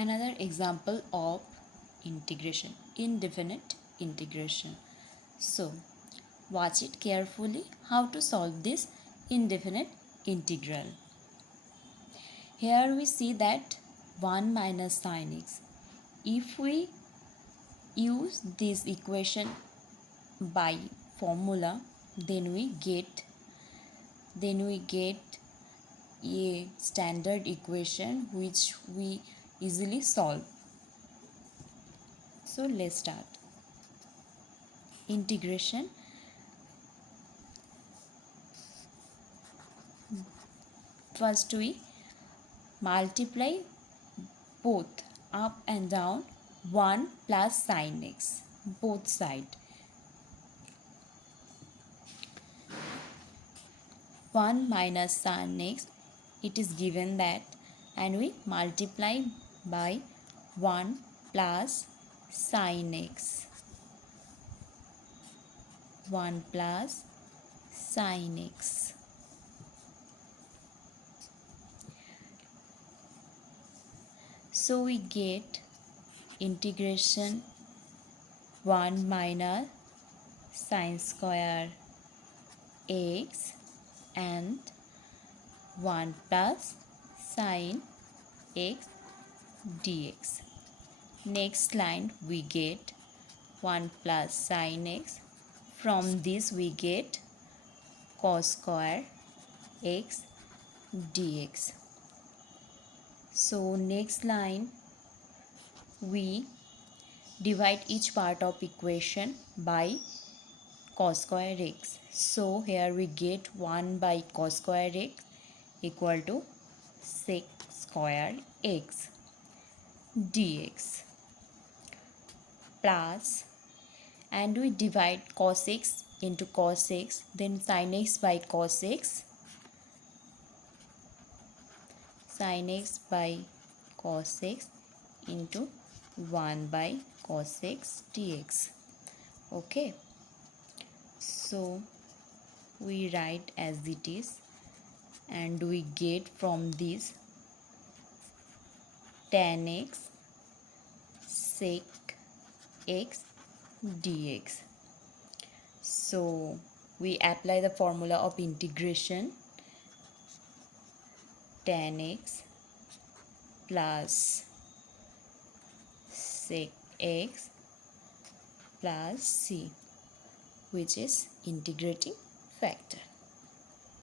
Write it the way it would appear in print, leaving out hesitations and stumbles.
Another example of integration, indefinite integration. So watch it carefully how to solve this indefinite integral. Here we see that 1 minus sin x. If we use this equation by formula, then we get a standard equation which we easily solve. So let's start. Integration. First we multiply both up and down 1 plus sin x, both side. 1 minus sin x, it is given that, and we multiply by 1 plus sin x. 1 plus sin x. So we get integration 1 minus sin square x and 1 plus sin x dx. Next line we get 1 plus sin x. From this we get cos square x dx. So next line we divide each part of equation by cos square x. So here we get 1 by cos square x equal to sec square x dx, plus, and we divide cos x into cos x, then sin x by cos x, sin x by cos x into 1 by cos x dx. Okay, so we write as it is, and we get from this tan x sec x dx. So we apply the formula of integration. Tan x plus sec x plus c, which is integrating factor.